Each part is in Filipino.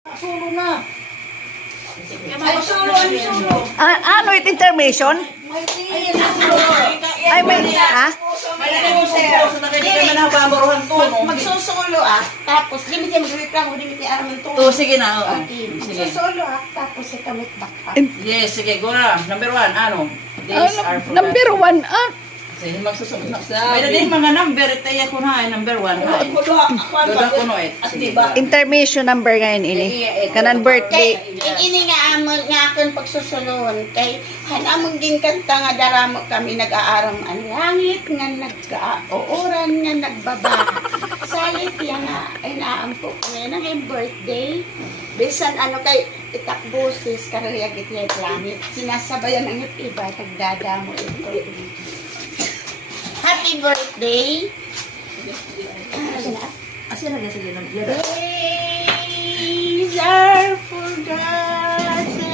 Sulo na. Ay, sulo. Ano it intermission? Ay, may, ha? Magsusulo tapos di mo magreklamo, di mo araman to. Oh, sige na. Sige. Magsusulo tapos ikamit back. Yes, sige, go na. Number 1, ano? Days are forgotten. Number 1, Sige, magsusunod. May na din mga number, tayo ko na, number 1. Doda ko no, sige. intermission number ngayon ini. Kanan birthday. Ini nga amon nga akong pagsusulon kay hanamon ging kanta nga daramo kami nag-aaram ang langit nga nagka-uuran nga nagbaba. Salit yan nga ay naampo ko ngayon ang birthday. Bisan ano kay itakbusis karayag itiyat langit. Sinasabayan ang iba tagdadamo ito. Happy birthday! Asya na sige na. Days are forgotten,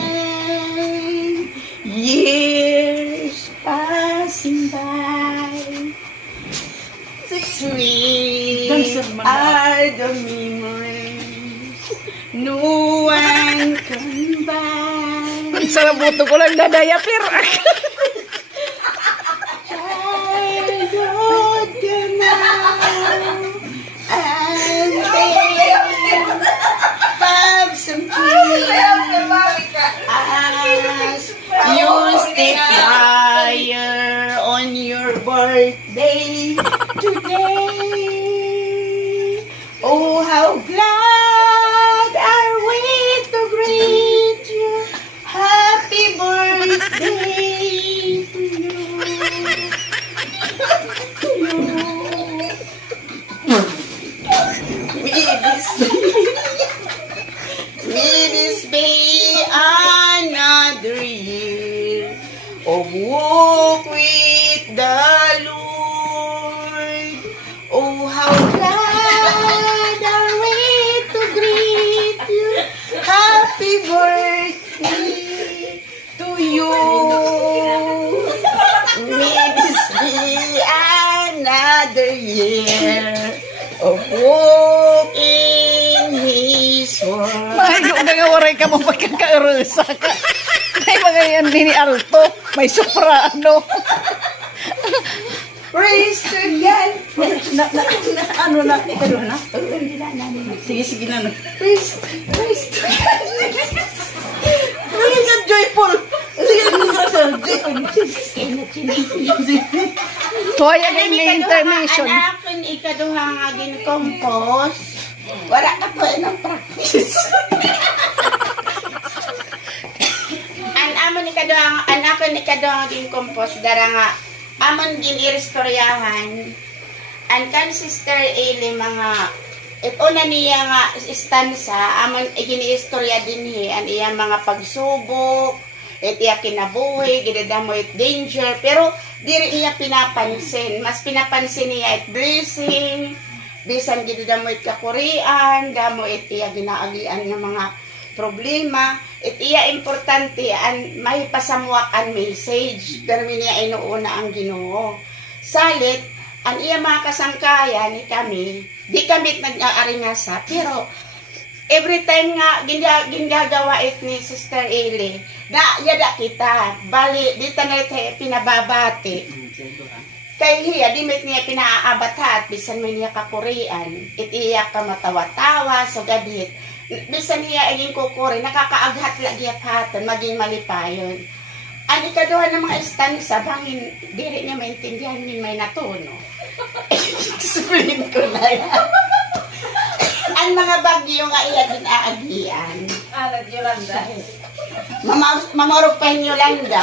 years passing by. Sweet are the memories, no one can buy. Sa buto ko lang dadaya pero. You stay higher on your birthday today. Oh, how glad are we to greet you. Happy birthday to you. May this be another year of walk with the Lord. Oh, how glad are we to greet you. Happy birthday to you. May this be another year of walk in His word. Mahigog na nga waray ka mo pagkakaarusa ka. May mga yan din ni Alto. May soprano. Praise to God. Ano na? Ikaw na? Sige na. Praise to God. Sige ka, joyful. Sige na, Toya din ni intermission. Anakon ikaduha nga ginkompos. Wala ka po ng practice. Anakon ikaduha nga ginkompos. Dara nga, amon giniristoryahan. An kan Sister Eli mga una niya nga istansa, amon giniistorya din an iya mga pagsubok, iya kinabuhi, ginadamo it danger, pero diri iya pinapansin. Mas pinapansin niya it blessing, bisan ginadamo it kakurian, damo it iya ginaagian ng mga problema, it iya importante an mahipasamuak ang message, pero niya inuuna ang Ginoo. Salit, ang iya mga kasangkayan ni kami, di kami nag-aaringasa, pero every time nga ginagawa it ni Sister Eli, na yada kita, bali, di tanay tayo pinababati. Kay hiya, di met niya pinaabatat, bisan mo niya kakurian, itiyak ka matawa-tawa, so gadit. Bisan niya aging kukuri, nakakaaghat lagi at hatan, maging malipayon. Ang ikaduha ng mga istansa, bangin, diri niya maintindihan niya may natuno. Explain ko na yan. Ang mga bagyo nga iya ginaagian. Yolanda. Mamorog pa yung Yolanda.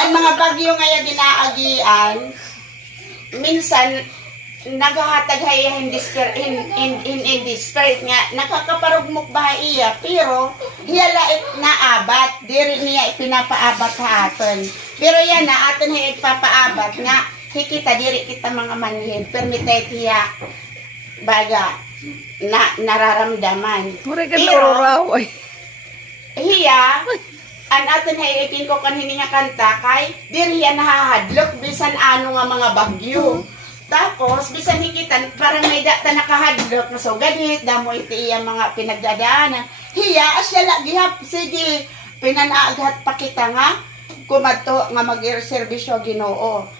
Ang mga bagyo nga iya ginaagian, minsan, naghahatag haya in despair nga nakakaparugmok ba iya pero hiyalait naabat diri niya ipinapaabat haton pero yan na aton hay ipapaabat nga hikita diri kita mga manhin permitay tiya baga na nararamdaman Pero hiya an aton hay ikin ko kanhini nga kanta kay diri yan nahahadlok bisan ano nga mga bagyo. Tapos, bisan hikitan, parang may data nakahadlok. So, ganit, damo iti iya mga pinagdadaanan. Hiya, asya lagi hap. Sige, pinanaaghat pa kita nga. Kumadto nga mag-servisyo Ginoo.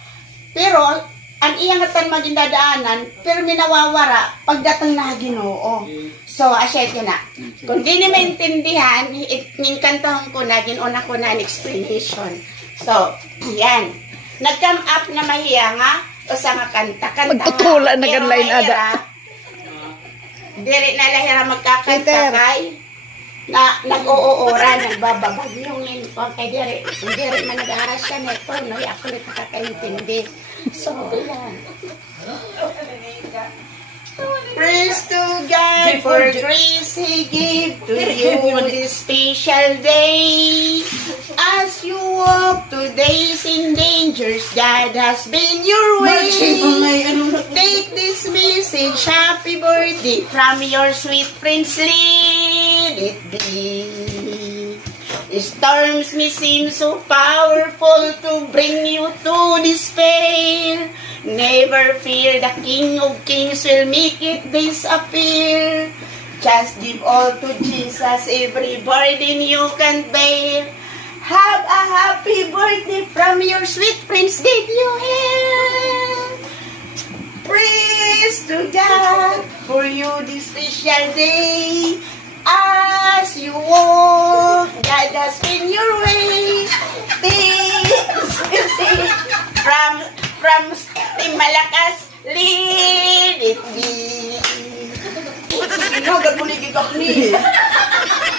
Pero, ang iyang atan magindadaanan, pero minawawara pagdatang na Ginoo. So, asya ito na. Kung di ni maintindihan, inkantahon ko na, ginuna ko na an explanation. So, yan. Nag-come up na mahiya nga, o sa nga kanta. Magtutula na ganlain ada. Diri na lahira magkakanta kay na nag-uura, nagbababag yung lingkong kay diri man nag-aaras siya neto, no? Ako rin nakakaintindi. So, yan. Praise to God for grace He gave to you this special day. As you walk today's in dangers, God has been your way. Take this message, happy birthday, from your sweet friends, let it be. Storms may seem so powerful to bring you to despair. Never fear, the King of Kings will make it disappear. Just give all to Jesus, every burden you can bear. Have a happy birthday from your sweet friends, did you hear? Praise to God for you this special day. As you walk, God has been your way. From Team Malakas, lead it be. Sinagad mo ligigak ni.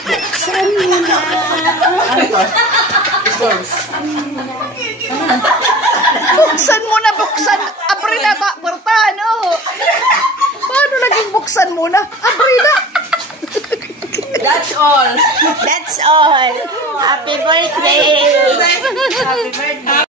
Buksan mo na. Buksan mo na, buksan. Abrila ba, Berta, no? Paano naging buksan mo na? Abrila. That's all. That's all. Happy birthday. Happy birthday.